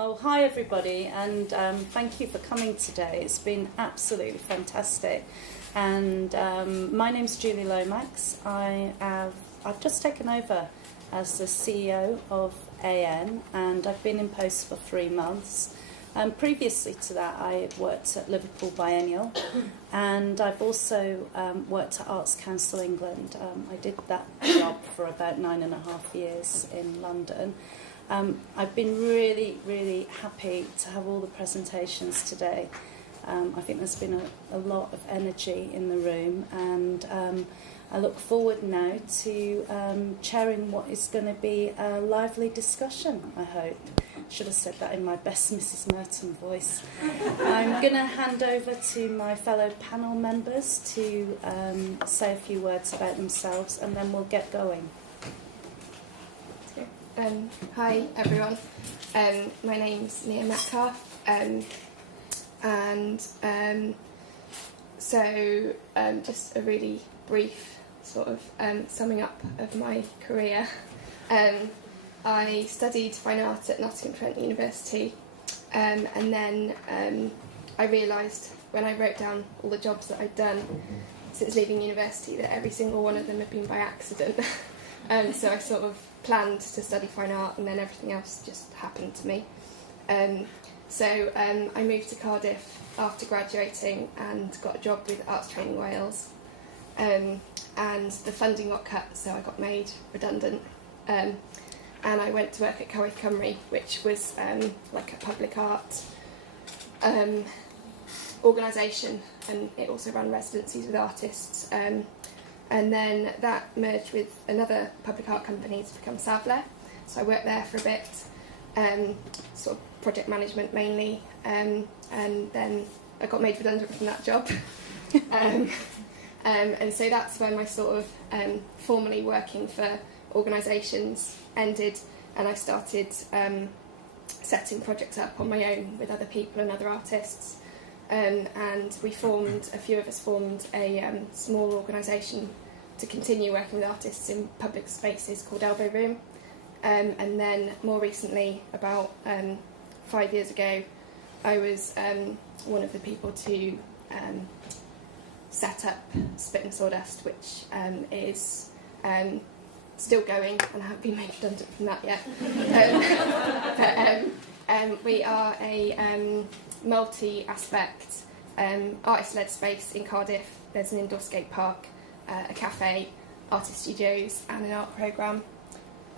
Oh, hi everybody, and thank you for coming today. It's been absolutely fantastic. And my name's Julie Lomax. I've just taken over as the CEO of AN, and I've been in post for 3 months. Previously to that, I had worked at Liverpool Biennial, and I've also worked at Arts Council England. I did that job for about 9.5 years in London. I've been really, really happy to have all the presentations today. I think there's been a lot of energy in the room, and I look forward now to chairing what is going to be a lively discussion, I hope. Should have said that in my best Mrs. Merton voice. I'm going to hand over to my fellow panel members to say a few words about themselves, and then we'll get going. Hi everyone, my name's Nia Metcalfe, just a really brief sort of summing up of my career. I studied fine art at Nottingham-Trent University, and then I realised when I wrote down all the jobs that I'd done since leaving university that every single one of them had been by accident. So I sort of planned to study fine art, and then everything else just happened to me. I moved to Cardiff after graduating and got a job with Arts Training Wales, and the funding got cut, so I got made redundant, and I went to work at Cywaith Cymru, which was like a public art organisation, and it also ran residencies with artists. And then that merged with another public art company to become Savler. So I worked there for a bit, sort of project management mainly, and then I got made redundant from that job. And so that's when my sort of formally working for organisations ended, and I started setting projects up on my own with other people and other artists. And a few of us formed a small organisation to continue working with artists in public spaces called Elbow Room. And then more recently, about 5 years ago, I was one of the people to set up Spit and Sawdust, which is still going, and I haven't been made redundant from that yet. We are a multi-aspect artist-led space in Cardiff. There's an indoor skate park, a cafe, artist studios, and an art programme.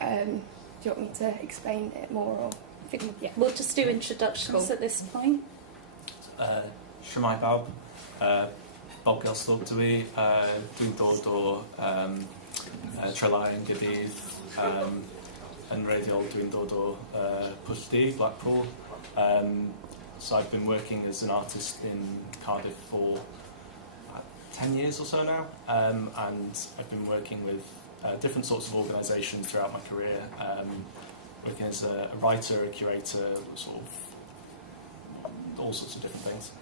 Do you want me to explain it more? Or Yeah, we'll just do introductions at this point. Shemai Bab, Bob Gelsthorpe dwi, dwi'n dod o Trelai yn Gaerdydd, yn reiddiol dwi'n dod o Pwlldy, Blackpool. So I've been working as an artist in Cardiff for 10 years or so now, and I've been working with different sorts of organisations throughout my career, working as a writer, a curator, sort of all sorts of different things.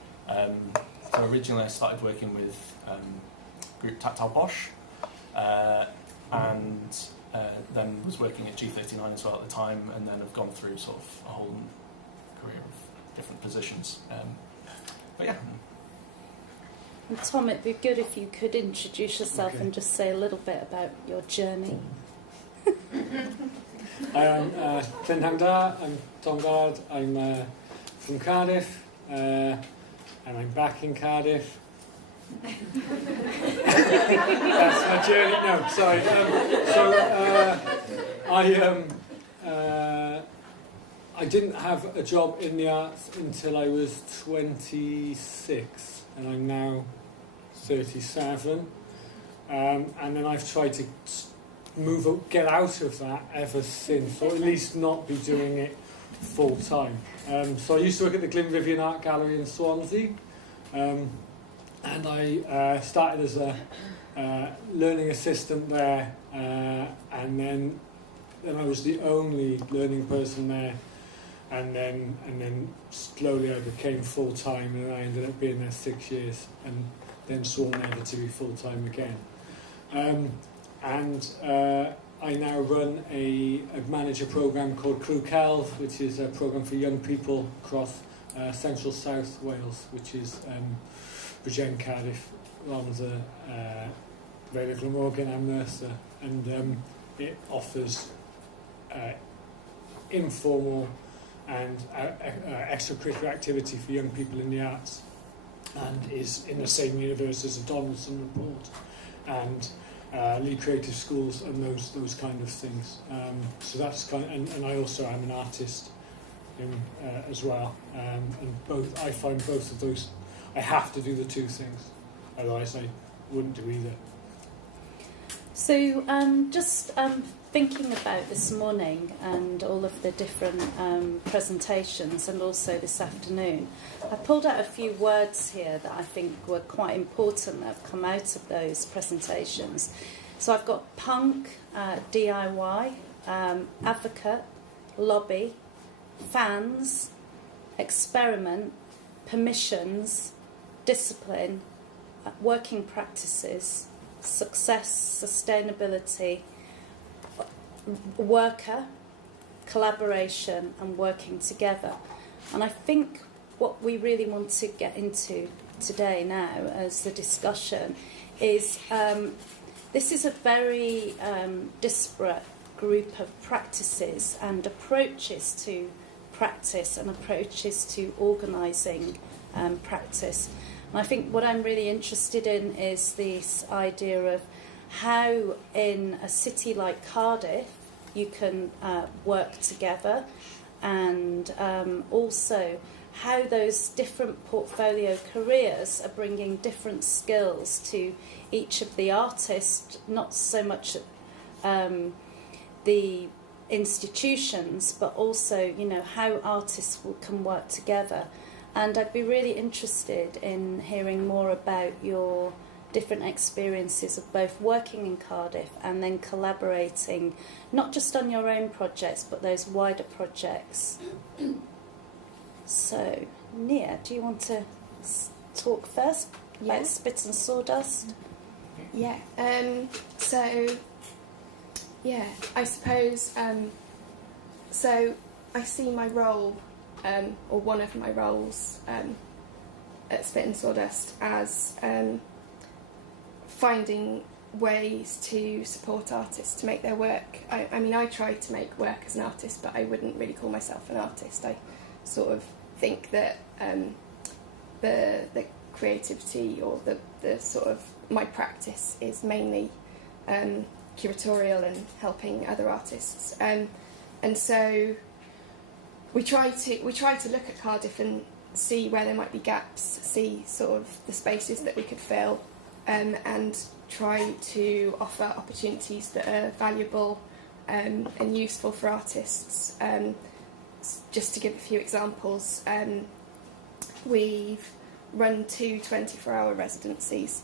So originally I started working with group Tactile Bosch, and then was working at G39 as well at the time, and then have gone through sort of a whole career of different positions. But yeah. And Tom, it'd be good if you could introduce yourself and just say a little bit about your journey. I'm Tom Goddard. I'm from Cardiff, and I'm back in Cardiff. That's my journey. No, sorry. I didn't have a job in the arts until I was 26, and I'm now 37. And then I've tried to get out of that ever since, or at least not be doing it full time. So I used to work at the Glenvivian Art Gallery in Swansea, and I started as a learning assistant there, and then I was the only learning person there, and then slowly I became full time, and I ended up being there 6 years, and then swore never to be full time again. I now run a manager programme called Crew Celf, which is a programme for young people across central South Wales, which is Brunsden, Cardiff, Romsey, Vale of Glamorgan and Mercer. And it offers informal and extracurricular activity for young people in the arts, and is in the same universe as a Donaldson report and Lead Creative Schools and those kind of things. So that's kind of, and I also am an artist as well. And I find both of those, I have to do the two things, otherwise I wouldn't do either. So just thinking about this morning and all of the different presentations, and also this afternoon, I pulled out a few words here that I think were quite important that have come out of those presentations. So I've got punk, DIY, advocate, lobby, fans, experiment, permissions, discipline, working practices, success, sustainability, worker, collaboration, and working together. And I think what we really want to get into today now as the discussion is this is a very disparate group of practices and approaches to practice and approaches to organising practice. And I think what I'm really interested in is this idea of how in a city like Cardiff you can work together, and also how those different portfolio careers are bringing different skills to each of the artists, not so much the institutions, but also, you know, how artists can work together. And I'd be really interested in hearing more about your different experiences of both working in Cardiff and then collaborating, not just on your own projects, but those wider projects. So, Nia, do you want to talk first about Spit and Sawdust? Yeah. I suppose. So I see my role, or one of my roles, at Spit and Sawdust as finding ways to support artists to make their work. I mean, I try to make work as an artist, but I wouldn't really call myself an artist. I sort of think that the creativity or the sort of my practice is mainly curatorial and helping other artists. And so we try to look at Cardiff and see where there might be gaps, see sort of the spaces that we could fill, and try to offer opportunities that are valuable and useful for artists. Just to give a few examples, we've run 2 24-hour residencies,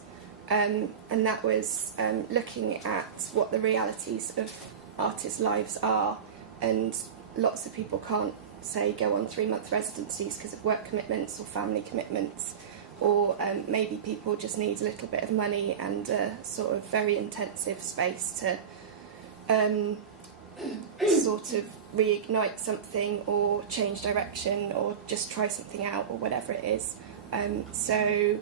and that was looking at what the realities of artists' lives are, and lots of people can't, say, go on 3-month residencies because of work commitments or family commitments, or maybe people just need a little bit of money and a sort of very intensive space to sort of reignite something or change direction or just try something out or whatever it is. So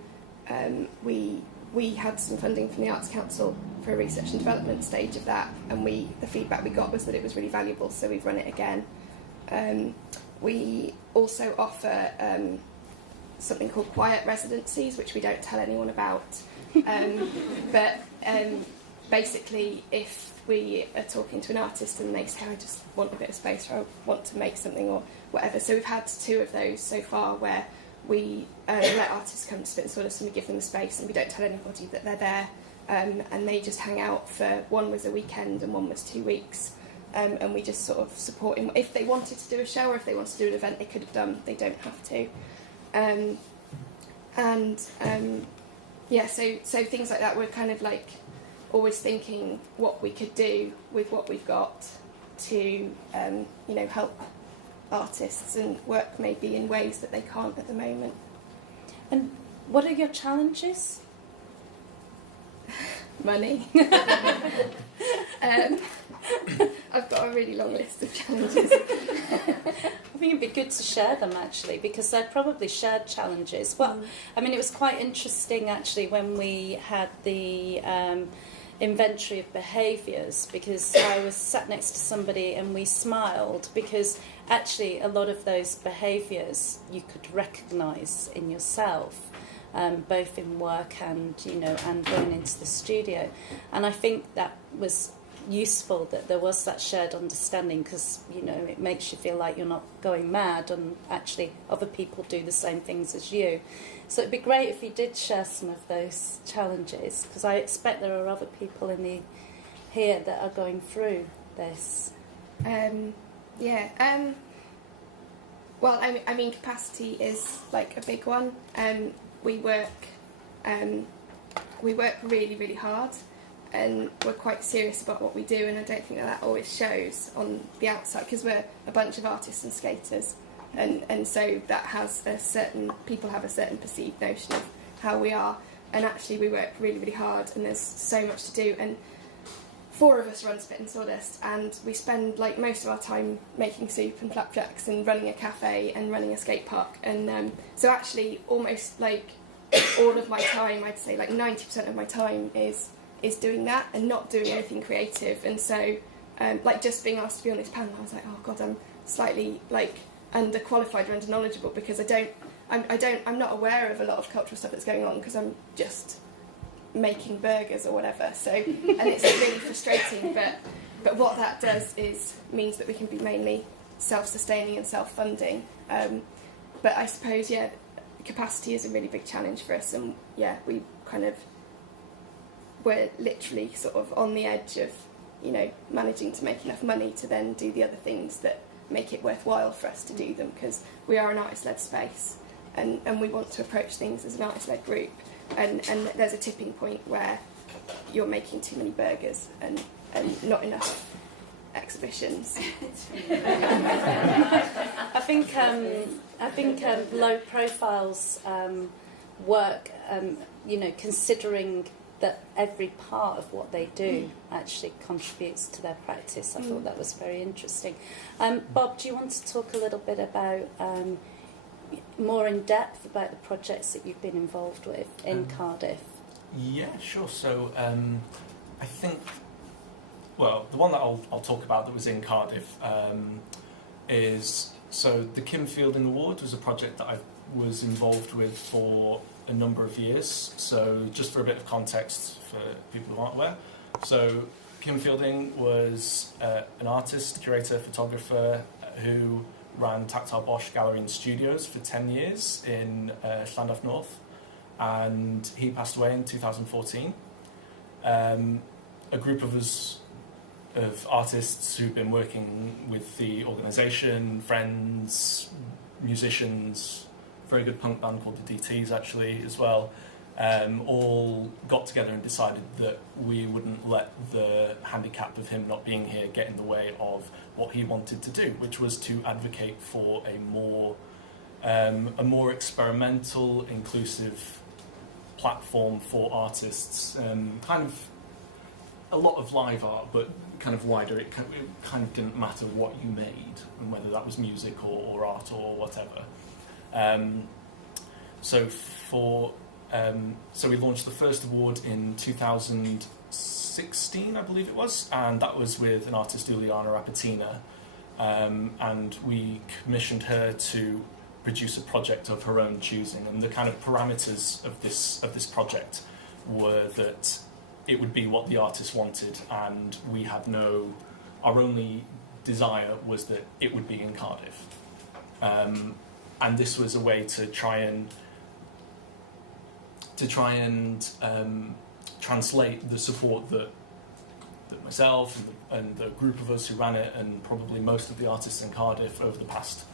we had some funding from the Arts Council for a research and development stage of that, and the feedback we got was that it was really valuable, so we've run it again. We also offer something called quiet residencies, which we don't tell anyone about. But basically, if we are talking to an artist and they say, I just want a bit of space, or I want to make something or whatever. So we've had 2 of those so far where we let artists come to Spit and Sawdust and we give them the space and we don't tell anybody that they're there, and they just hang out for, one was a weekend and one was 2 weeks. And we just sort of support him. If they wanted to do a show or if they wanted to do an event, they could have done. They don't have to. So things like that. We're kind of like always thinking what we could do with what we've got to, help artists and work maybe in ways that they can't at the moment. And what are your challenges? Money. I've got a really long list of challenges. I think it'd be good to share them actually, because they're probably shared challenges. Well, I mean, it was quite interesting actually when we had the inventory of behaviours, because I was sat next to somebody and we smiled because actually a lot of those behaviours you could recognise in yourself, both in work and, you know, and going into the studio. And I think that was useful that there was that shared understanding, because, you know, it makes you feel like you're not going mad and actually other people do the same things as you. So it'd be great if you did share some of those challenges, because I expect there are other people here that are going through this. Well, I mean, capacity is like a big one. We work really, really hard, and we're quite serious about what we do, and I don't think that always shows on the outside, because we're a bunch of artists and skaters, and so that has people have a certain perceived notion of how we are, and actually we work really, really hard, and there's so much to do, and 4 of us run Spit and Sawdust, and we spend like most of our time making soup and flapjacks and running a cafe and running a skate park, and so actually almost like all of my time, I'd say like 90% of my time is doing that and not doing anything creative. And so like just being asked to be on this panel, I was like, oh god, I'm slightly like underqualified or underknowledgeable, because I'm not aware of a lot of cultural stuff that's going on, because I'm just making burgers or whatever. So, and it's really frustrating, but what that does means that we can be mainly self-sustaining and self-funding. But I suppose, yeah, capacity is a really big challenge for us, and yeah, we're literally sort of on the edge of, you know, managing to make enough money to then do the other things that make it worthwhile for us to do them, because we are an artist-led space, and we want to approach things as an artist-led group, and there's a tipping point where you're making too many burgers and not enough exhibitions. I think low profiles work, you know, considering that every part of what they do actually contributes to their practice. I thought that was very interesting. Bob, do you want to talk a little bit about more in depth about the projects that you've been involved with in Cardiff? Yeah, sure. So I think, well, the one that I'll talk about that was in Cardiff is, so the Kim Fielding Award was a project that I was involved with for a number of years. So just for a bit of context for people who aren't aware, so Kim Fielding was an artist, curator, photographer who ran Tactile Bosch Gallery and Studios for 10 years in Llandaff North, and he passed away in 2014. A group of us, of artists who've been working with the organisation, friends, musicians, very good punk band called the DTs actually as well, all got together and decided that we wouldn't let the handicap of him not being here get in the way of what he wanted to do, which was to advocate for a more experimental, inclusive platform for artists, kind of a lot of live art, but kind of wider. It kind of didn't matter what you made, and whether that was music or art or whatever. So we launched the first award in 2016, I believe it was, and that was with an artist, Juliana Rapatina, and we commissioned her to produce a project of her own choosing, and the kind of parameters of this project were that it would be what the artist wanted, and we had our only desire was that it would be in Cardiff. And this was a way to try and translate the support that myself and the group of us who ran it, and probably most of the artists in Cardiff over the past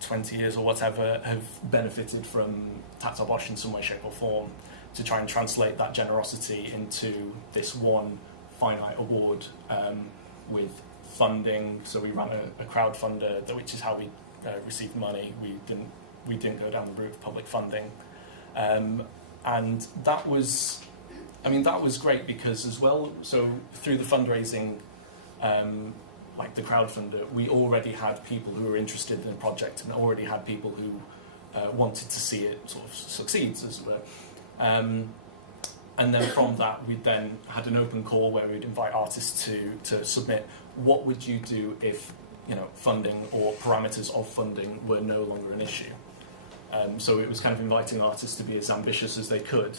20 years or whatever, have benefited from Tactile Bosch in some way, shape or form, to try and translate that generosity into this one finite award with funding. So we ran a crowdfunder, which is how we received money. We didn't go down the route of public funding, and that was I mean, that was great because as well, so through the fundraising, like the crowdfunder, we already had people who were interested in the project and already had people who wanted to see it sort of succeed, as it were. And then from that, we then had an open call where we'd invite artists to submit what would you do if, you know, funding or parameters of funding were no longer an issue. So it was kind of inviting artists to be as ambitious as they could.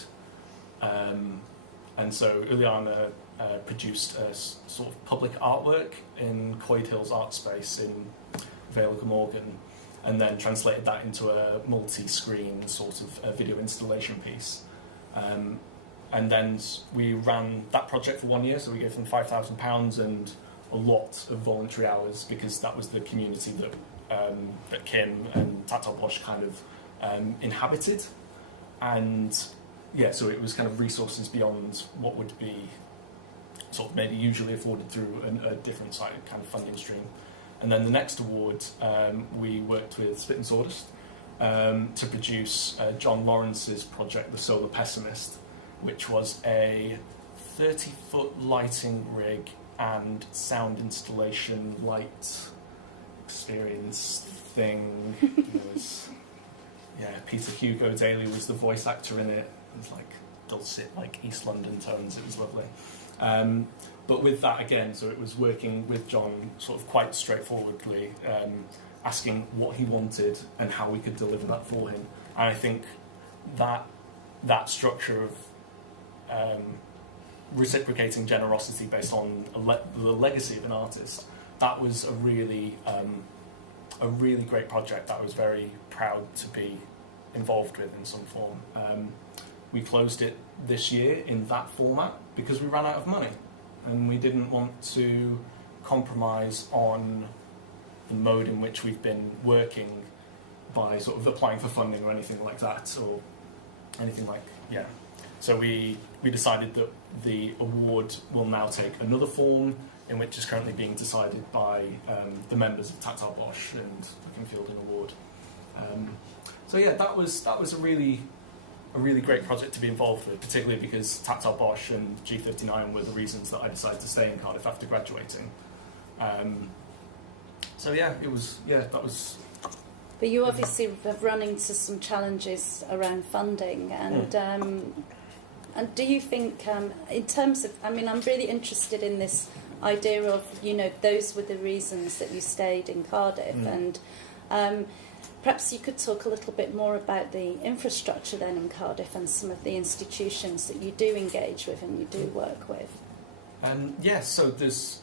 And so Uliana produced a sort of public artwork in Coed Hills Art Space in Vale of Glamorgan, and then translated that into a multi-screen sort of video installation piece. And then we ran that project for 1 year, so we gave them £5,000 and a lot of voluntary hours, because that was the community that Kim and Tata Bosch kind of inhabited. And yeah, so it was kind of resources beyond what would be sort of maybe usually afforded through a different side kind of funding stream. And then the next award, we worked with Spit and Sawdust to produce John Lawrence's project, The Solar Pessimist, which was a 30-foot lighting rig and sound installation light experience thing. It was, yeah, Peter Hugo Daly was the voice actor in it. It was like dulcet, like East London tones. It was lovely. But with that again, so it was working with John sort of quite straightforwardly, asking what he wanted and how we could deliver that for him. And I think that structure of reciprocating generosity based on the legacy of an artist, that was a really great project that I was very proud to be involved with in some form. We closed it this year in that format because we ran out of money, and we didn't want to compromise on the mode in which we've been working by sort of applying for funding or anything like that, or anything like, yeah. So we decided that the award will now take another form, in which is currently being decided by the members of Tactile Bosch and the Fielding Award. So yeah, that was a really great project to be involved with, particularly because Tactile Bosch and G39 were the reasons that I decided to stay in Cardiff after graduating. So yeah, that was. But you obviously have run into some challenges around funding, and and do you think, in terms of, I mean, I'm really interested in this idea of, you know, those were the reasons that you stayed in Cardiff, and perhaps you could talk a little bit more about the infrastructure then in Cardiff and some of the institutions that you do engage with and you do work with. So there's,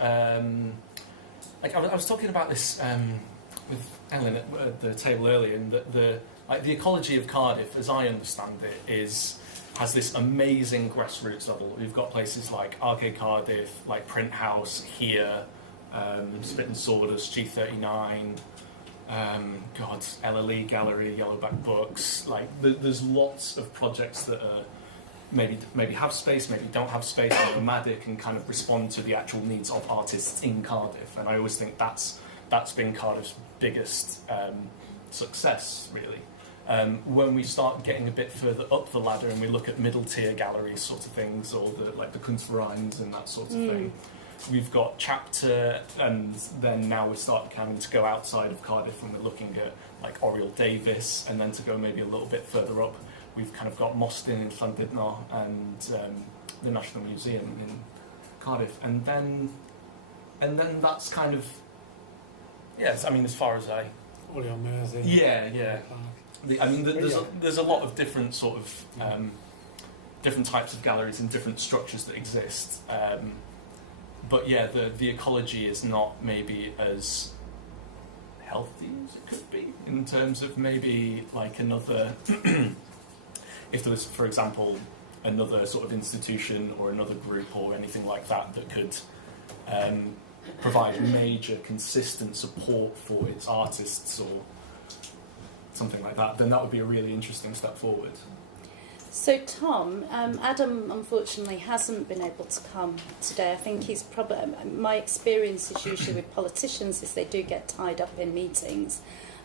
like I was talking about this with Ellen at the table earlier, and the ecology of Cardiff, as I understand it, has this amazing grassroots level. You've got places like Arcade Cardiff, like Print House here, Spit and Sawdust, G39, LLE Gallery, Yellowback Books. Like there's lots of projects that are maybe have space, maybe don't have space, are nomadic and kind of respond to the actual needs of artists in Cardiff. And I always think that's been Cardiff's biggest success, really. When we start getting a bit further up the ladder and we look at middle tier galleries sort of things, or the Kunstvereins and that sort of thing, we've got Chapter, and then now we're starting to go outside of Cardiff and we're looking at like Oriel Davis, and then to go maybe a little bit further up, we've kind of got Mostyn in Llandudno and the National Museum in Cardiff, and then that's kind of, yes, I mean, as far as I... Oriel Mersey. Yeah. There's a lot of different sort of different types of galleries and different structures that exist. But yeah, the ecology is not maybe as healthy as it could be in terms of maybe like another. If there was, for example, another sort of institution or another group or anything like that that could provide major, consistent support for its artists or something like that, then that would be a really interesting step forward. So Tom, Adam unfortunately hasn't been able to come today. I think he's probably, my experience is usually with politicians is they do get tied up in meetings.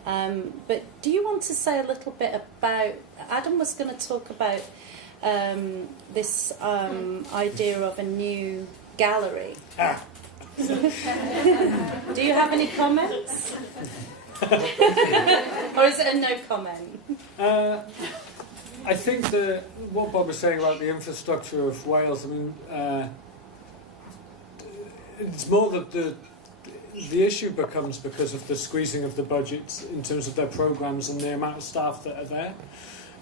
But do you want to say a little bit about, Adam was going to talk about this idea of a new gallery. Do you have any comments? Or is it a no comment? I think what Bob was saying about the infrastructure of Wales, I mean, it's more that the issue becomes because of the squeezing of the budgets in terms of their programmes and the amount of staff that are there,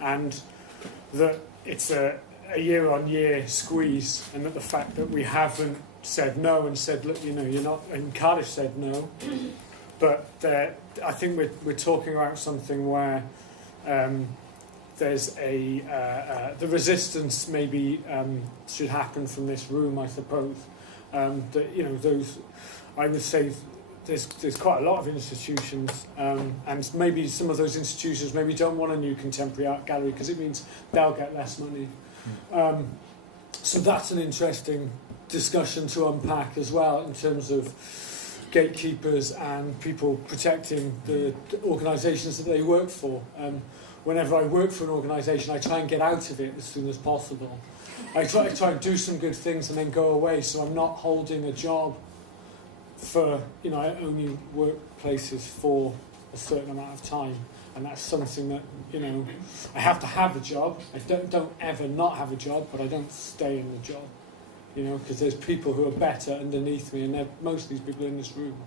and that it's a year-on-year squeeze, and that the fact that we haven't said no and said, look, you're not, and Cardiff said no, but I think we're talking about something where there's the resistance maybe should happen from this room, I suppose. That those, I would say, there's quite a lot of institutions, and maybe some of those institutions maybe don't want a new contemporary art gallery because it means they'll get less money. So that's an interesting discussion to unpack as well in terms of gatekeepers and people protecting the organisations that they work for. Whenever I work for an organisation, I try and get out of it as soon as possible. I try and do some good things and then go away, so I'm not holding a job for, I only work places for a certain amount of time, and that's something that, I have to have a job. I don't ever not have a job, but I don't stay in the job, because there's people who are better underneath me, and most of these people are in this room,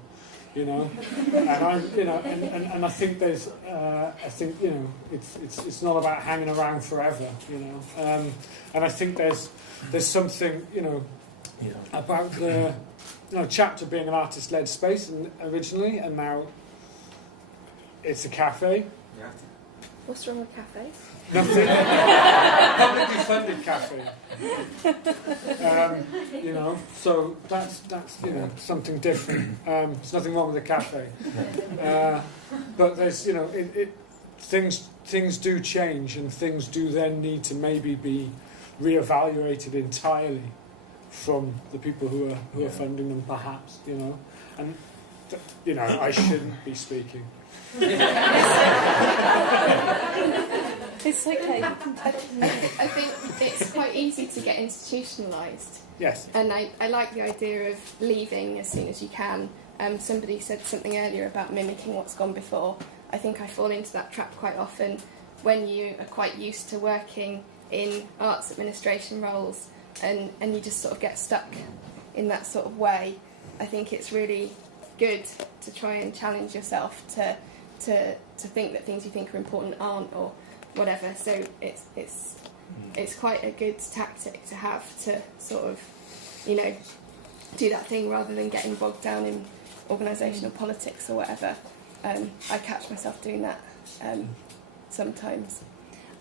and I'm, and I think there's, it's not about hanging around forever, and I think there's something, about the chapter being an artist-led space originally, and now it's a cafe. Yeah. What's wrong with cafes? Nothing. Publicly funded cafe. So that's something different. There's nothing wrong with a cafe. But there's things do change, and things do then need to maybe be reevaluated entirely from the people who are funding them, perhaps. And I shouldn't be speaking. It's okay. I think it's quite easy to get institutionalised. Yes. And I like the idea of leaving as soon as you can. Somebody said something earlier about mimicking what's gone before. I think I fall into that trap quite often when you are quite used to working in arts administration roles and you just sort of get stuck in that sort of way. I think it's really good to try and challenge yourself to think that things you think are important aren't, or whatever. So it's quite a good tactic to have to sort of, do that thing rather than getting bogged down in organisational politics or whatever. I catch myself doing that sometimes.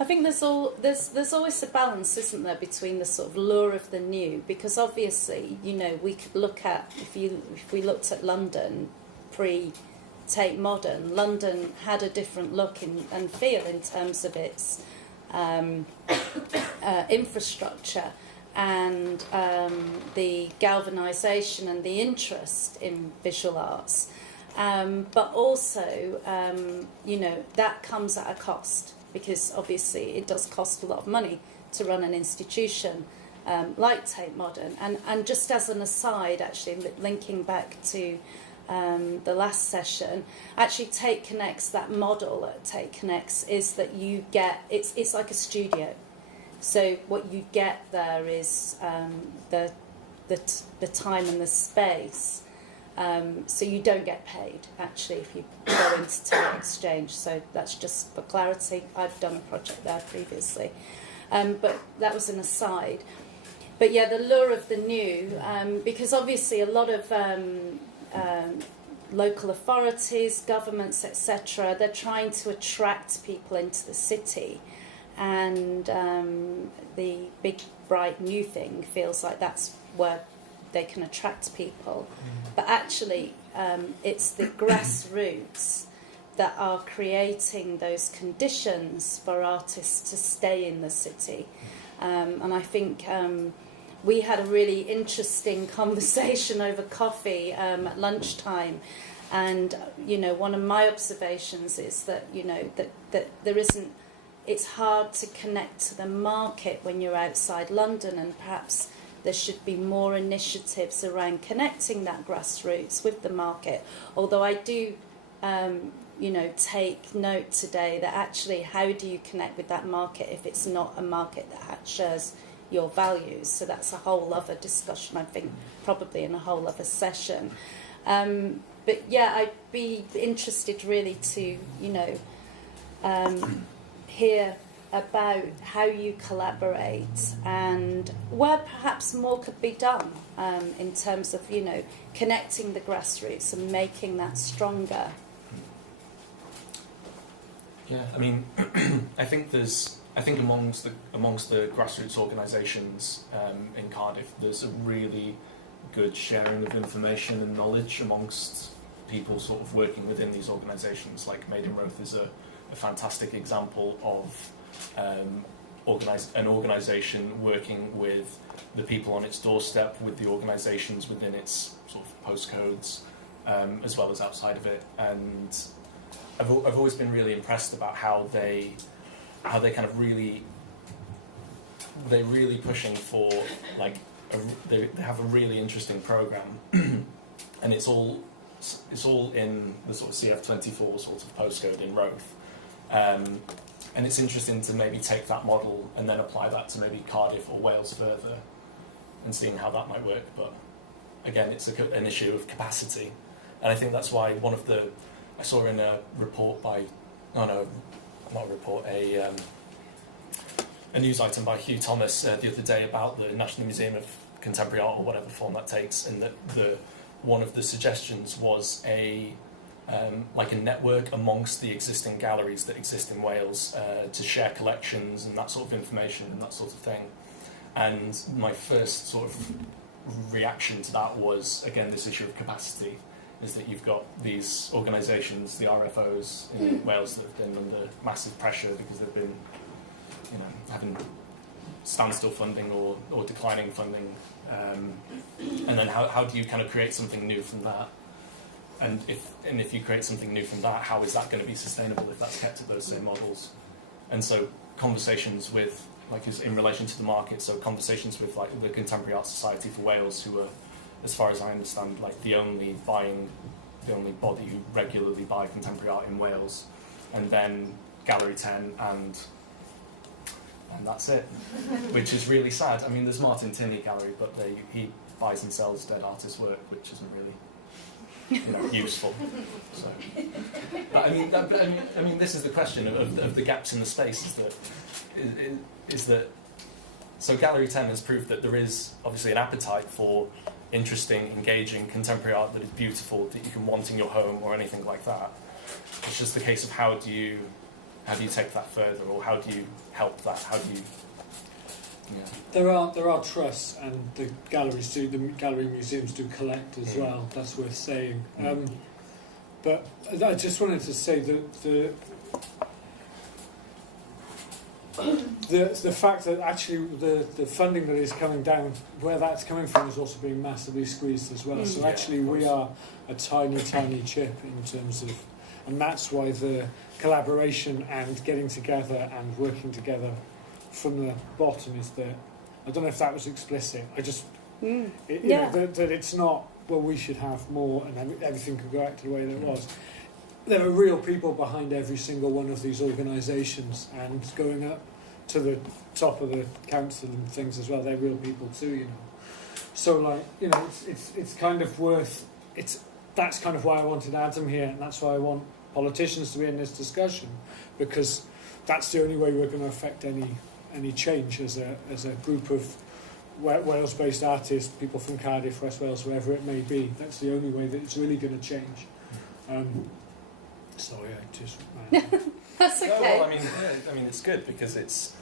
I think there's always a balance, isn't there, between the sort of lure of the new, because obviously, we could look at, if we looked at London pre-Tate Modern, London had a different look and feel in terms of its infrastructure and the galvanisation and the interest in visual arts. But also, that comes at a cost, because obviously it does cost a lot of money to run an institution like Tate Modern. And just as an aside, actually, linking back to the last session, actually Tate Connects, that model at Tate Connects is that you get, it's like a studio. So what you get there is the time and the space. So you don't get paid, actually, if you go into Tate Exchange. So that's just for clarity. I've done a project there previously. But that was an aside. But yeah, the lure of the new, because obviously a lot of local authorities, governments, etc., they're trying to attract people into the city. And the big, bright new thing feels like that's where they can attract people. But actually, it's the grassroots that are creating those conditions for artists to stay in the city. And I think we had a really interesting conversation over coffee at lunchtime. And, one of my observations is that, that there isn't, it's hard to connect to the market when you're outside London, and perhaps there should be more initiatives around connecting that grassroots with the market. Although I do, take note today that actually, how do you connect with that market if it's not a market that shares your values? So that's a whole other discussion, I think, probably in a whole other session. But yeah, I'd be interested really to, hear about how you collaborate and where perhaps more could be done in terms of, connecting the grassroots and making that stronger. Yeah, I mean, I think amongst the grassroots organisations in Cardiff, there's a really good sharing of information and knowledge amongst people sort of working within these organisations. Like Made in Roath is a fantastic example of an organisation working with the people on its doorstep, with the organisations within its sort of postcodes, as well as outside of it. And I've always been really impressed about how they kind of they're really pushing for, like, they have a really interesting programme, and it's all in the sort of CF24 sort of postcode in Roath. And it's interesting to maybe take that model and then apply that to maybe Cardiff or Wales further and seeing how that might work. But again, it's an issue of capacity. And I think that's why I saw in a report a news item by Hugh Thomas the other day about the National Museum of Contemporary Art, or whatever form that takes, and that one of the suggestions was a network amongst the existing galleries that exist in Wales to share collections and that sort of information and that sort of thing. And my first sort of reaction to that was, again, this issue of capacity, is that you've got these organisations, the RFOs in Wales, that have been under massive pressure because they've been, having standstill funding or declining funding. And then how do you kind of create something new from that? And if you create something new from that, how is that going to be sustainable if that's kept at those same models? And so conversations with, like, is in relation to the market, so conversations with, like, the Contemporary Art Society for Wales, who are, as far as I understand, like the only body who regularly buy contemporary art in Wales, and then Gallery 10 and that's it, which is really sad. I mean, there's Martin Tinney Gallery, but he buys and sells dead artists' work, which isn't really useful. So, but I mean, this is the question of the gaps in the space. Is that so? Gallery 10 has proved that there is obviously an appetite for interesting, engaging contemporary art that is beautiful, that you can want in your home or anything like that. It's just the case of how do you take that further, or how do you help that? How do you? Yeah. There are trusts, and the gallery museums do collect as well. That's worth saying. But I just wanted to say that the fact that actually the funding that is coming down, where that's coming from, is also being massively squeezed as well. So actually we are a tiny chip in terms of, and that's why the collaboration and getting together and working together from the bottom is there. I don't know if that was explicit. I just that it's not, well, we should have more and everything could go back to the way that it was. There are real people behind every single one of these organisations, and going up to the top of the council and things as well, they're real people too, So, like, it's kind of worth. That's kind of why I wanted Adam here, and that's why I want politicians to be in this discussion, because that's the only way we're going to affect any change as a group of Wales-based artists, people from Cardiff, West Wales, wherever it may be. That's the only way that it's really going to change. That's okay. No, well, I mean, it's good because it's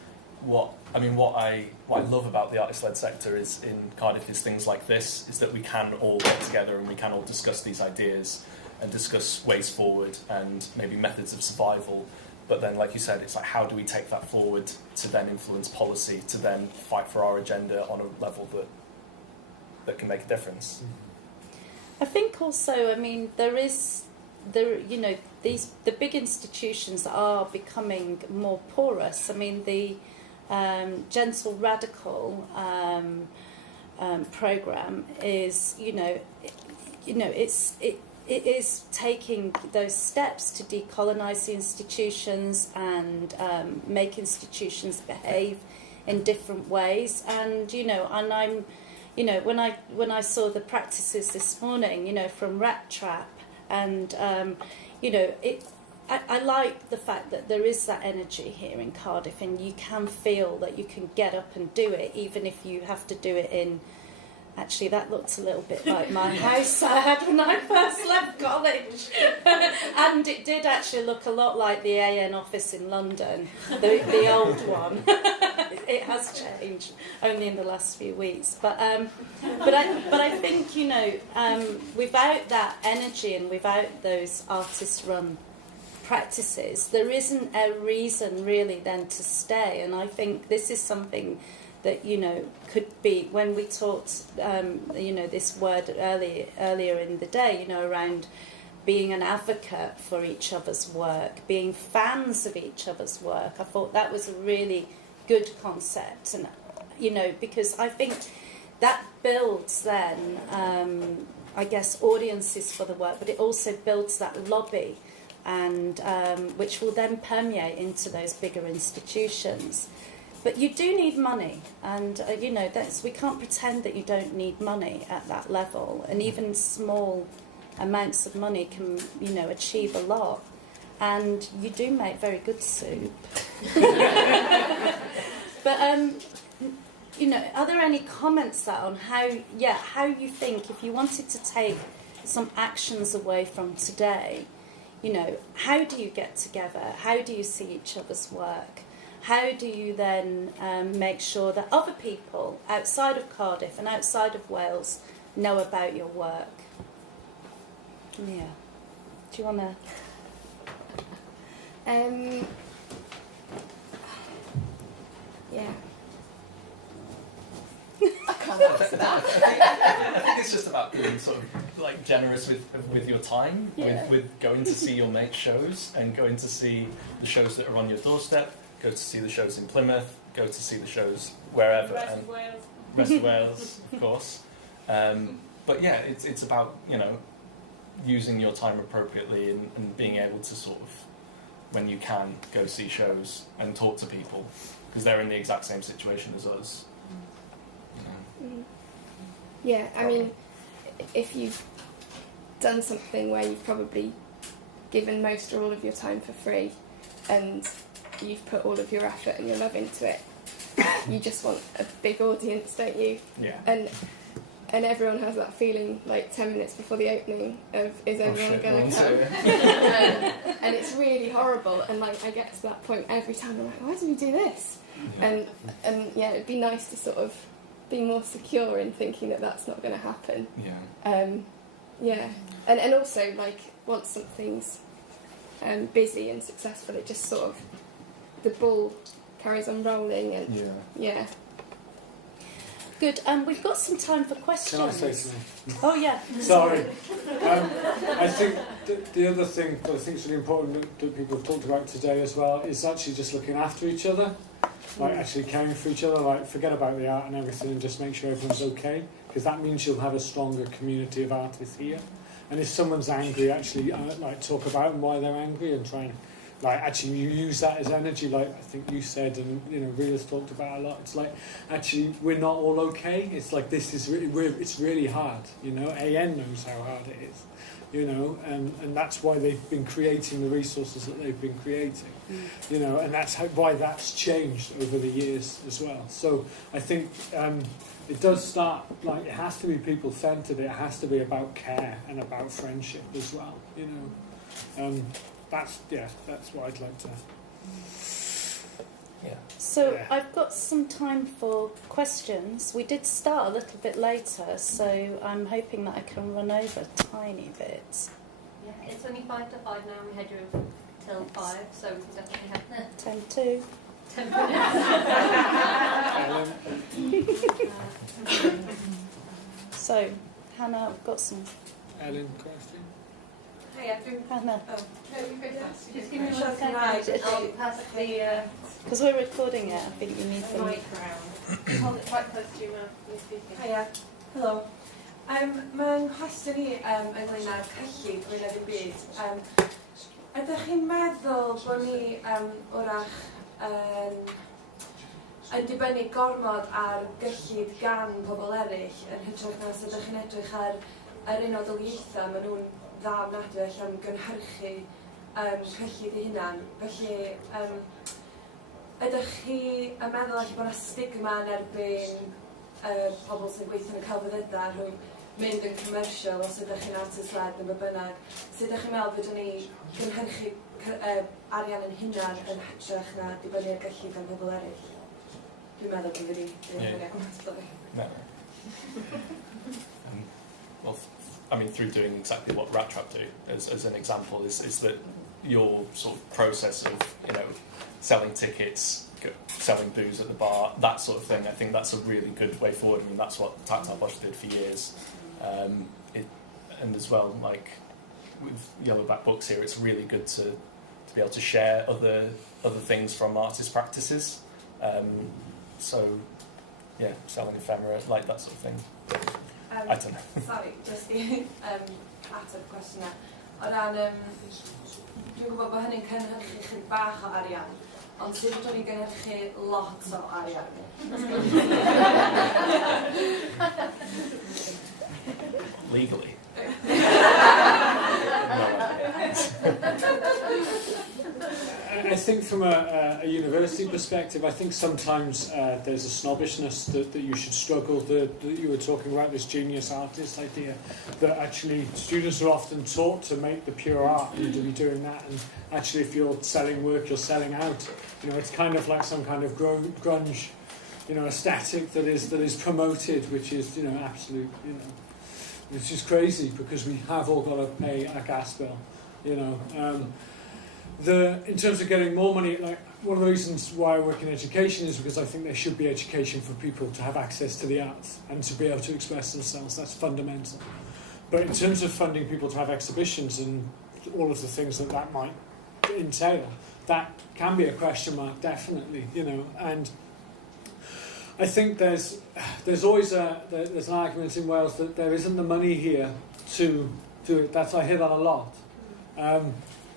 what I love about the artist-led sector is in Cardiff is things like this, is that we can all get together and we can all discuss these ideas and discuss ways forward and maybe methods of survival. But then, like you said, it's like, how do we take that forward to then influence policy, to then fight for our agenda on a level that can make a difference? I think also, I mean, the big institutions are becoming more porous. I mean, the Gentle Radical program is, it is taking those steps to decolonise the institutions and make institutions behave in different ways. And and I'm, when I saw the practices this morning, from Rat Trap, and I like the fact that there is that energy here in Cardiff, and you can feel that you can get up and do it, even if you have to do it in. Actually, that looked a little bit like my house I had when I first left college. And it did actually look a lot like the AN office in London, the old one. It has changed only in the last few weeks. But I think, without that energy and without those artist-run practices, there isn't a reason really then to stay. And I think this is something that could be, when we talked this word earlier in the day, around being an advocate for each other's work, being fans of each other's work. I thought that was a really good concept, and because I think that builds then I guess audiences for the work, but it also builds that lobby, and which will then permeate into those bigger institutions. But you do need money, and we can't pretend that you don't need money at that level. And even small amounts of money can, achieve a lot. And you do make very good soup. But are there any comments on how you think, if you wanted to take some actions away from today, how do you get together? How do you see each other's work? How do you then make sure that other people outside of Cardiff and outside of Wales know about your work? Nia, do you want to? Yeah. I can't answer that. I think it's just about being sort of like generous with your time, with going to see your mates' shows and going to see the shows that are on your doorstep. Go to see the shows in Plymouth, go to see the shows wherever. Rest of Wales. Rest of Wales, of course. But yeah, it's about, using your time appropriately and being able to sort of, when you can, go see shows and talk to people, because they're in the exact same situation as us. Yeah, I mean, if you've done something where you've probably given most or all of your time for free, and you've put all of your effort and your love into it, you just want a big audience, don't you? Yeah. And everyone has that feeling like 10 minutes before the opening of, is everyone going to come? And it's really horrible, and like I get to that point every time, I'm like, why did we do this? Yeah. And yeah, it'd be nice to sort of be more secure in thinking that that's not going to happen. Yeah. And also, like, once something's busy and successful, it just sort of, the ball carries on rolling, and yeah. Good. We've got some time for questions. Can I say something? Oh yeah. Sorry. I think the other thing that I think is really important that people have talked about today as well is actually just looking after each other, like actually caring for each other. Like, forget about the art and everything, and just make sure everyone's okay, because that means you'll have a stronger community of artists here. And if someone's angry, actually like talk about them, why they're angry, and try and like actually you use that as energy, like I think you said, and Ria's talked about a lot. It's like, actually we're not all okay. It's like, this is it's really hard. AN knows how hard it is. And that's why they've been creating the resources that they've been creating. And that's why that's changed over the years as well. So I think it does start, like, it has to be people-centred. It has to be about care and about friendship as well. That's what I'd like to. Yeah. So I've got some time for questions. We did start a little bit later, so I'm hoping that I can run over a tiny bit. Yeah, it's only 5 to 5 now, and we had you till 5, so we can definitely have 10 to. 10 minutes. So, Hannah, I've got some. Ellen, question? Hiya, dwi'n... Hannah. Oh, no, you've got to just give me Siarad one Cymraeg, second. I'll felly. pass the Because we're recording it, I think you need the mic round. Hold it quite close to your mouth when you're speaking. Hiya, helo. Mae'n cwestiwn i ynglyn â'r cyllid fwy na ddim byd. Ydych chi'n meddwl bod ni wrach yn dibynnu gormod ar gyllid gan pobl eraill yn hytrach na os ydych chi'n edrych ar yr un o daleithiau maen nhw'n dda ofnadwy allan gynhyrchu cyllid eu hunan. Felly, ydych chi yn meddwl allan bod yna stigma yn erbyn pobl sy'n gweithio yn y celfyddydau rhwng mynd yn commercial os ydych chi'n artist-led yn bynnag. Sut ydych chi'n meddwl bod ni gynhyrchu arian yn hunan yn hytrach na dibynnu ar gyllid gan pobl eraill? Dwi'n meddwl bod wedi No. Well, I mean, through doing exactly what Rat Trap do, as an example, is that your sort of process of, you know, selling tickets, selling booze at the bar, that sort of thing, I think that's a really good way forward. I mean, that's what Tactile Bosch did for years. And as well, like, with Yellowback Books here, it's really good to be able to share other things from artist practices. So, yeah, selling ephemera, like that sort of thing. I don't know. Sorry, just i ateb cwestiwn na. O ran, dwi'n gwybod bod hynny'n cynhyrchu chydig bach o arian, ond sut ydyn ni'n gynhyrchu lot o arian? Legally. I think from a university perspective, I think sometimes there's a snobbishness that you should struggle, that you were talking about, this genius artist idea, that actually students are often taught to make the pure art and to be doing that, and actually if you're selling work, you're selling out. You know, it's kind of like some kind of grunge, you know, aesthetic that is promoted, which is, you know, absolute, you know, which is crazy because we have all got to pay a gas bill, you know. In terms of getting more money, like one of the reasons why I work in education is because I think there should be education for people to have access to the arts and to be able to express themselves. That's fundamental. But in terms of funding people to have exhibitions and all of the things that might entail, that can be a question mark, definitely, you know. And I think there's always there's an argument in Wales that there isn't the money here to do it. I hear that a lot.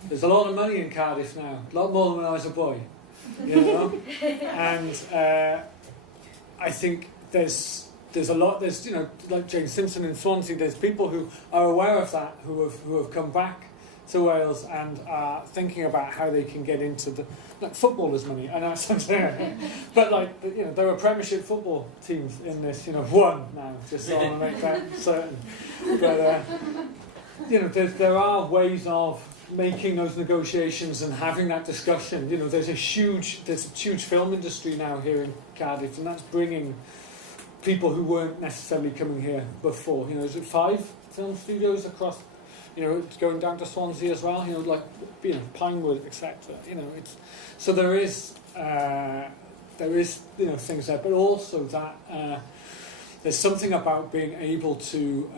There's a lot of money in Cardiff now, a lot more than when I was a boy, you know. And I think there's a lot. There's, you know, like Jane Simpson in Swansea. There's people who are aware of that, who have come back to Wales and are thinking about how they can get into the, like, footballers' money. I know something, but like, you know, there are Premiership football teams in this. You know, one now, just so I want to make that certain. But you know, there are ways of making those negotiations and having that discussion. You know, there's a huge film industry now here in Cardiff, and that's bringing people who weren't necessarily coming here before. You know, is it 5 film studios across? You know, it's going down to Swansea as well. You know, like, you know, Pinewood, etc. You know, it's so there is you know, things there, but also that there's something about being able to.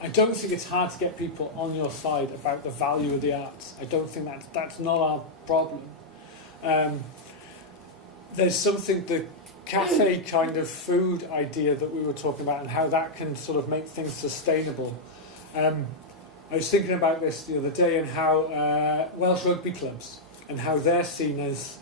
I don't think it's hard to get people on your side about the value of the arts. I don't think that's not our problem. There's something, the cafe kind of food idea that we were talking about and how that can sort of make things sustainable. I was thinking about this the other day and how Welsh rugby clubs and how they're seen as,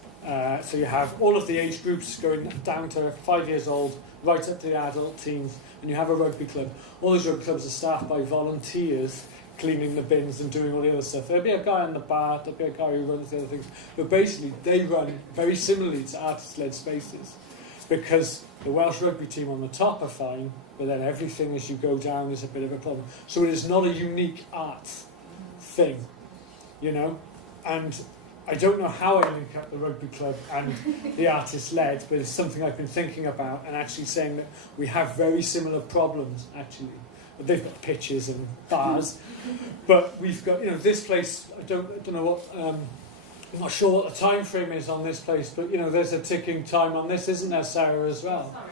so you have all of the age groups going down to 5 years old, right up to the adult teams, and you have a rugby club. All those rugby clubs are staffed by volunteers cleaning the bins and doing all the other stuff. There'll be a guy on the bar, there'll be a guy who runs the other things. But basically, they run very similarly to artist-led spaces because the Welsh rugby team on the top are fine, but then everything as you go down is a bit of a problem. So it is not a unique art thing, you know? And I don't know how I link up the rugby club and the artist-led, but it's something I've been thinking about and actually saying that we have very similar problems, actually. They've got pitches and bars, but we've got, you know, this place, I don't know what, I'm not sure what the time frame is on this place, but, you know, there's a ticking time on this, isn't there, Sarah, as well? Sorry.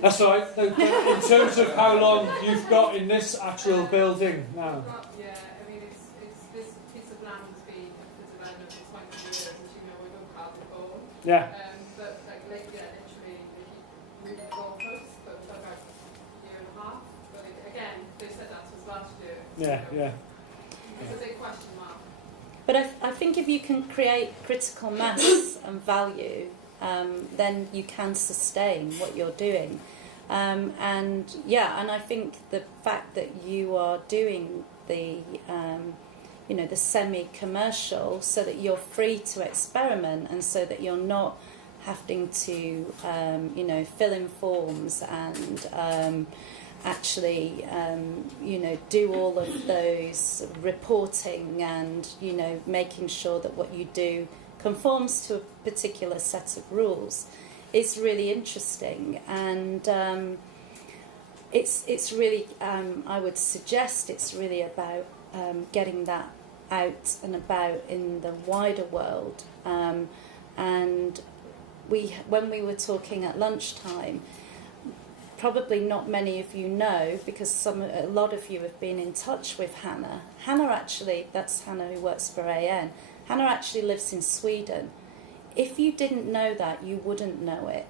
That's all right. No, in terms of how long you've got in this actual building now. Yeah, I mean, it's this piece of land has been for development for 20 years, as you know, we've done before. Yeah. But like lately, literally, they keep moving the goalposts, but for about a year and a half. But again, they said that was last year. Yeah, So yeah. it's a big question mark. But I think if you can create critical mass and value, then you can sustain what you're doing. And I think the fact that you are doing the, the semi-commercial, so that you're free to experiment, and so that you're not having to, fill in forms and actually, do all of those reporting and, making sure that what you do conforms to a particular set of rules is really interesting. And it's really, I would suggest it's really about getting that out and about in the wider world. And when we were talking at lunchtime, probably not many of you know, because a lot of you have been in touch with Hannah. Hannah actually, that's Hannah who works for AN. Hannah actually lives in Sweden. If you didn't know that, you wouldn't know it.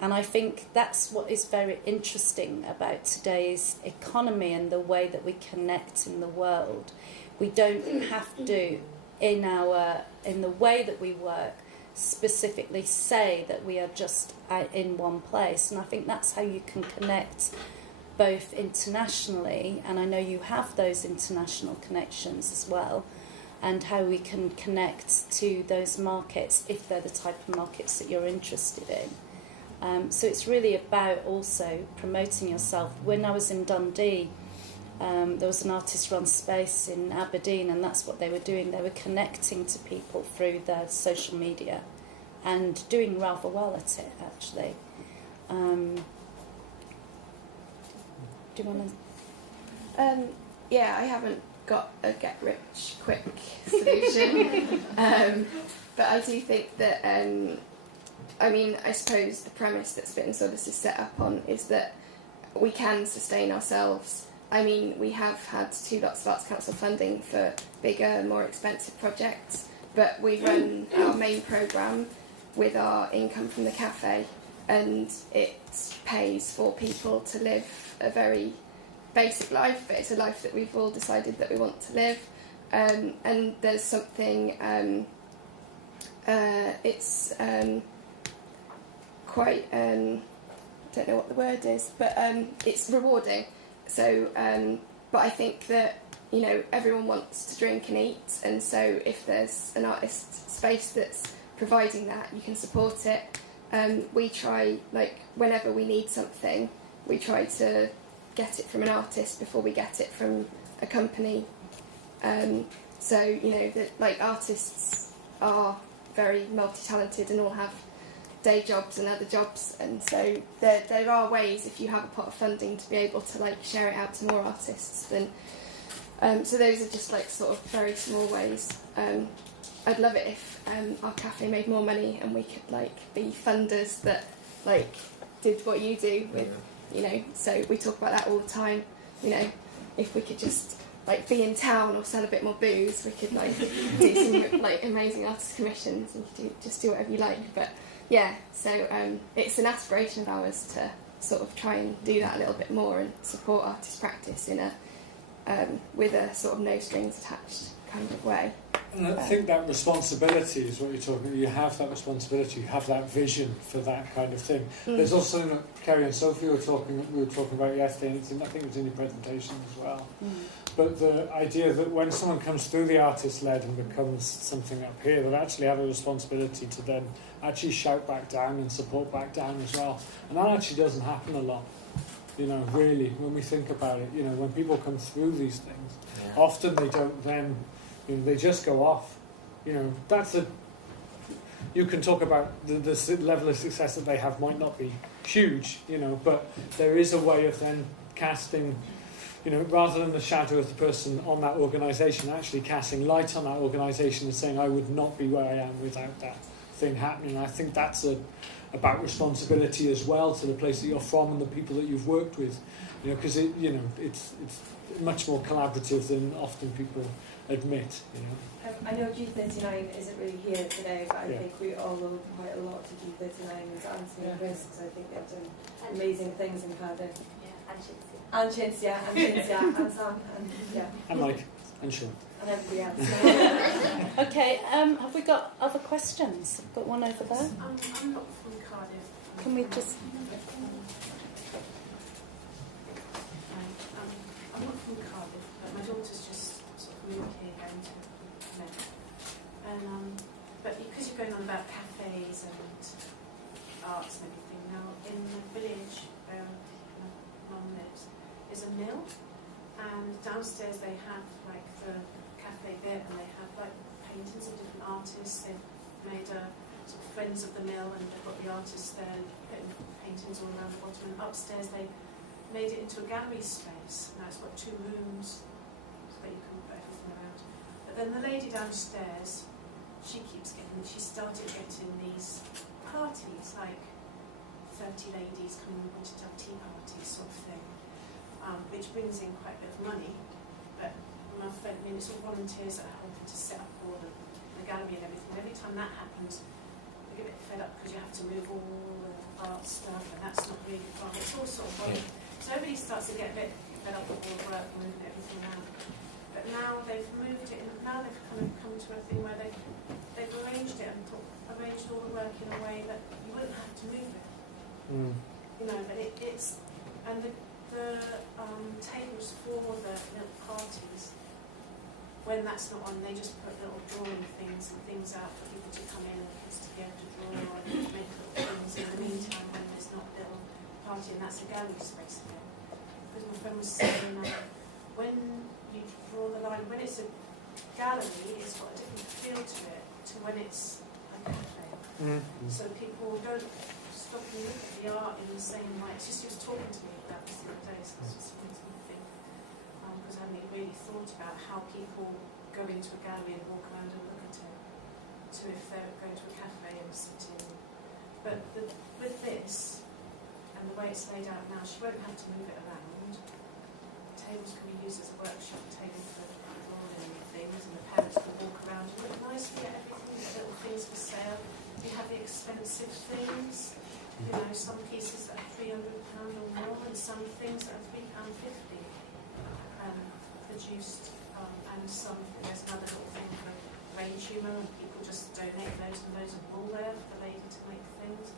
And I think that's what is very interesting about today's economy and the way that we connect in the world. We don't have to, in the way that we work, specifically say that we are just in one place. And I think that's how you can connect both internationally, and I know you have those international connections as well, and how we can connect to those markets if they're the type of markets that you're interested in. So it's really about also promoting yourself. When I was in Dundee, there was an artist-run space in Aberdeen, and that's what they were doing. They were connecting to people through their social media and doing rather well at it, actually. Do you want to... Yeah, I haven't got a get-rich-quick solution. But I do think that, I suppose the premise that Spit and Sawdust is set up on is that we can sustain ourselves. I mean, we have had 2 lots of Arts Council funding for bigger, more expensive projects, but we run our main programme with our income from the cafe, and it pays for people to live a very basic life, but it's a life that we've all decided that we want to live. And there's something, it's quite, I don't know what the word is, but it's rewarding. So, but I think that, everyone wants to drink and eat, and so if there's an artist space that's providing that, you can support it. We try, whenever we need something, we try to get it from an artist before we get it from a company. So, artists are very multi-talented and all have day jobs and other jobs, and so there are ways, if you have a pot of funding, to be able to share it out to more artists. So those are just sort of very small ways. I'd love it if our cafe made more money and we could be funders that did what you do with, so we talk about that all the time. If we could just be in town or sell a bit more booze, we could do some amazing artist commissions and just do whatever you like. But yeah, so it's an aspiration of ours to sort of try and do that a little bit more and support artist practice in a with a sort of no strings attached kind of way. And I think that responsibility is what you're talking about. You have that responsibility, you have that vision for that kind of thing. There's also something that Kerry and Sophie were talking about yesterday, and I think it was in your presentation as well. But the idea that when someone comes through the artist-led and becomes something up here, they'll actually have a responsibility to then actually shout back down and support back down as well. And that actually doesn't happen a lot, really, when we think about it. When people come through these things, often they don't then... they just go off. You can talk about the level of success that they have might not be huge, but there is a way of then casting, rather than the shadow of the person on that organisation, actually casting light on that organisation and saying, I would not be where I am without that thing happening. I think that's about responsibility as well to the place that you're from and the people that you've worked with, you know, because it's much more collaborative than often people admit, you know. I know G39 isn't really here today, but I think we all owe quite a lot to G39 and to Anthony and Chris, because I think they've done amazing things in Cardiff. Yeah, And Cinzia, and Sam, And Mike, and Sean. and everybody else. Okay, have we got other questions? I've got one over there. I'm not from Cardiff. Can we just... I'm not from Cardiff, but my daughter's just sort of moved here going to Met. And but because you're going on about cafes and arts and everything, now in the village where my mum lives is a mill, and downstairs they have like the cafe bit, and they have like paintings of different artists. They've made a sort of friends of the mill, and they've got the artists there putting paintings all around the bottom. And upstairs they made it into a gallery space. Now it's got 2 rooms so that you can put everything around. But then the lady downstairs, she started getting these parties, like 30 ladies coming wanting to have tea parties sort of thing, which brings in quite a bit of money. But my friend, it's all volunteers that are helping to set up all the gallery and everything. Every time that happens, they get a bit fed up because you have to move all the art stuff, and that's not really fun. It's all sort of so everybody starts to get a bit fed up with all the work, moving everything around. But now they've moved it, and now they've kind of come to a thing where they've arranged it and arranged all the work in a way that you wouldn't have to move it. You know, but it's and the tables for the little parties, when that's not on, they just put little drawing things and things out for people to come in and kids to be able to draw and make little things in the meantime when there's not a little party, and that's a gallery space again. Because my friend was saying when you draw the line, when it's a gallery, it's got a different feel to it to when it's a cafe. So people don't stop and look at the art in the same way. It's just he was talking to me about this the other day, so it's just makes me think. Because I hadn't really thought about how people go into a gallery and walk around and look at it, to if they're going to a cafe and sit in. But with this, and the way it's laid out now, she won't have to move it around. Tables can be used as a workshop table for drawing and things, and the parents can walk around and look nicely at everything, get little things for sale. You have the expensive things, you know, some pieces that are £300 or more, and some things that are £3.50 produced, and some, there's another little thing for range humour, and people just donate loads and loads of wool there for the lady to make things.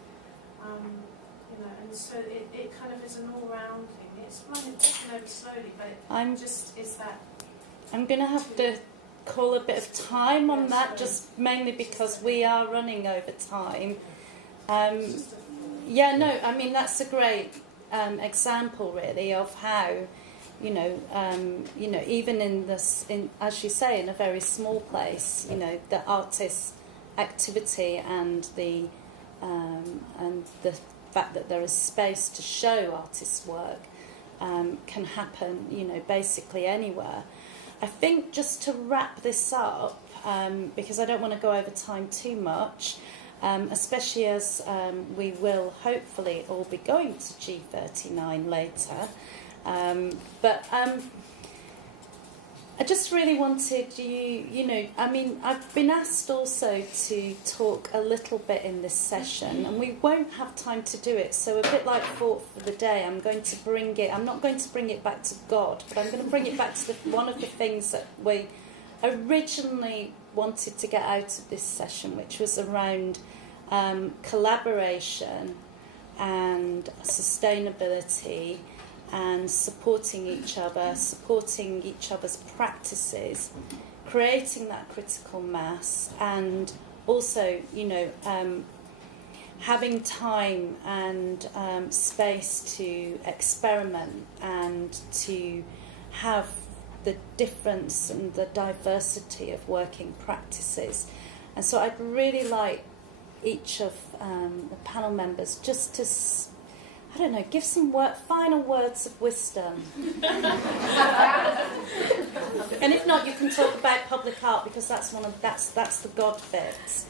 You know, and so it kind of is an all-round thing. It's running over slowly, but I'm going to have to call a bit of time on that, just mainly because we are running over time. Yeah, no, I mean, that's a great example, really, of how, even in this, as you say, in a very small place, the artist's activity and the fact that there is space to show artists' work can happen, basically anywhere. I think just to wrap this up, because I don't want to go over time too much, especially as we will hopefully all be going to G39 later. But I just really wanted I've been asked also to talk a little bit in this session, and we won't have time to do it, so a bit like Thought for the Day, I'm not going to bring it back to God, but I'm going to bring it back to one of the things that we originally wanted to get out of this session, which was around collaboration and sustainability, and supporting each other's practices, creating that critical mass, and also, having time and space to experiment and to have the difference and the diversity of working practices. And so I'd really like each of the panel members just to give some final words of wisdom. And if not, you can talk about public art, because that's the God bit.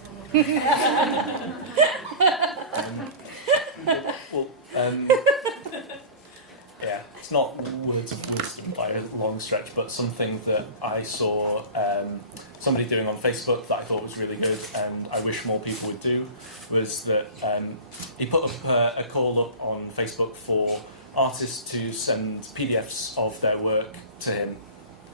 Yeah, it's not words of wisdom by a long stretch, but something that I saw somebody doing on Facebook that I thought was really good, and I wish more people would do, was that he put up a call up on Facebook for artists to send PDFs of their work to him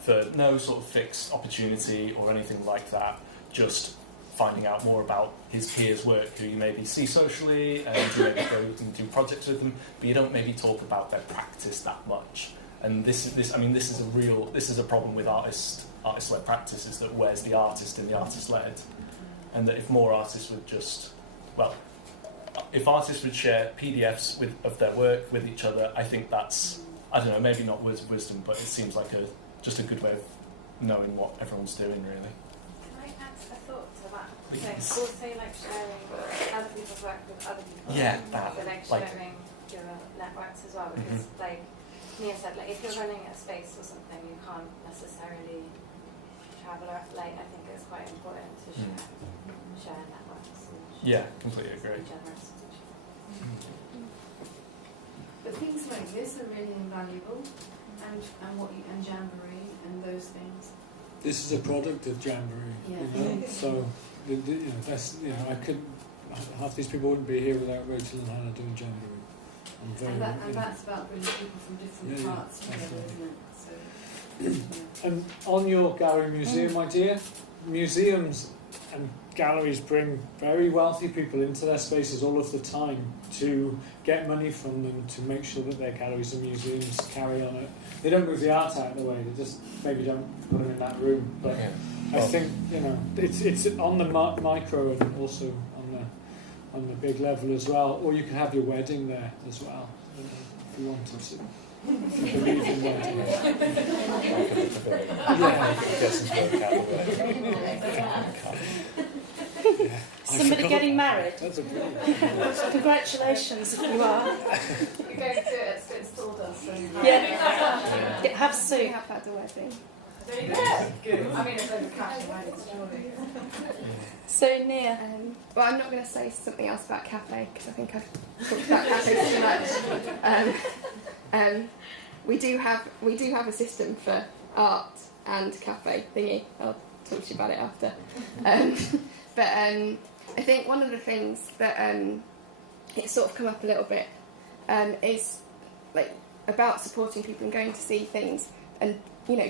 for no sort of fixed opportunity or anything like that, just finding out more about his peers' work, who you maybe see socially, and you maybe go and do projects with them, but you don't maybe talk about their practice that much. And this is a problem with artist-led practice, is that where's the artist in the artist-led? And that if more artists would just, well, if artists would share PDFs of their work with each other, I think that's, I don't know, maybe not words of wisdom, but it seems like just a good way of knowing what everyone's doing, really. So also like sharing other people's work with other people. Yeah, that. So like sharing your networks as well, because like Nia said, like if you're running a space or something, you can't necessarily travel or like I think it's quite important to share networks. And Completely agree. Be generous. But things like this are really invaluable, and Jamboree and those things. This is a product of Jamboree, so half these people wouldn't be here without Rachel and Hannah doing Jamboree. And that's about bringing people from different parts together, isn't it? So, And on your gallery museum, my dear, museums and galleries bring very wealthy people into their spaces all of the time to get money from them to make sure that their galleries and museums carry on it. They don't move the art out of the way, they just maybe don't put them in that room. But I think it's on the micro and also on the big level as well. Or you can have your wedding there as well, if you wanted to. I believe in weddings. Somebody getting married? That's a brilliant. Congratulations if you are. you're going to do it at Spit and Sawdust. Have soup. We have had a wedding. Good. I mean, it's over cash and weddings, surely. So Nia. Well, I'm not going to say something else about cafe because I think I've talked about cafes too much. We do have a system for art and cafe thingy. I'll talk to you about it after. But I think one of the things that it's sort of come up a little bit is like about supporting people and going to see things and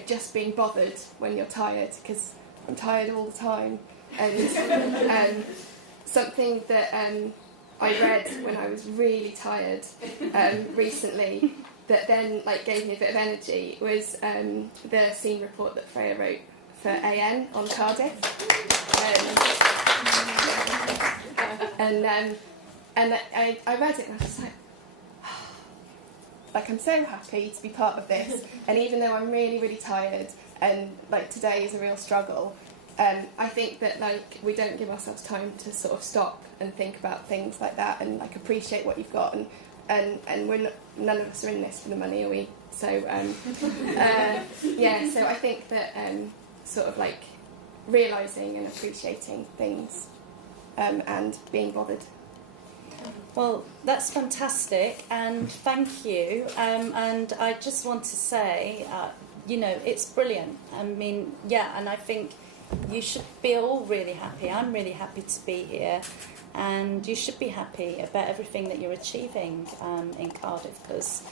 just being bothered when you're tired, because I'm tired all the time. And something that I read when I was really tired recently that then gave me a bit of energy was the scene report that Freya wrote for AN on Cardiff. And I read it and I was like, I'm so happy to be part of this. And even though I'm really, really tired and today is a real struggle, I think that we don't give ourselves time to sort of stop and think about things like that and appreciate what you've got. And none of us are in this for the money, are we? So so I think that sort of realising and appreciating things and being bothered. Well, that's fantastic, and thank you. And I just want to say, it's brilliant. I mean, and I think you should be all really happy. I'm really happy to be here, and you should be happy about everything that you're achieving in Cardiff, because,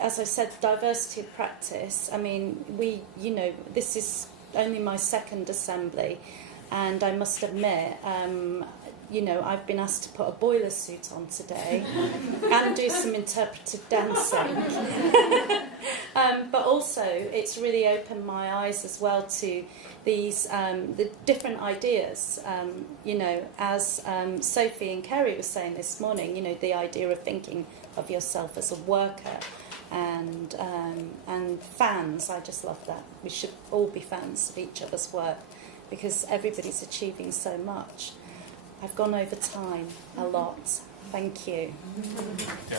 as I said, diversity of practice. I mean, this is only my second assembly, and I must admit, I've been asked to put a boiler suit on today and do some interpretive dancing. But also, it's really opened my eyes as well to these the different ideas. As Sophie and Kerry were saying this morning, the idea of thinking of yourself as a worker and fans. I just love that. We should all be fans of each other's work because everybody's achieving so much. I've gone over time a lot. Thank you. Yeah.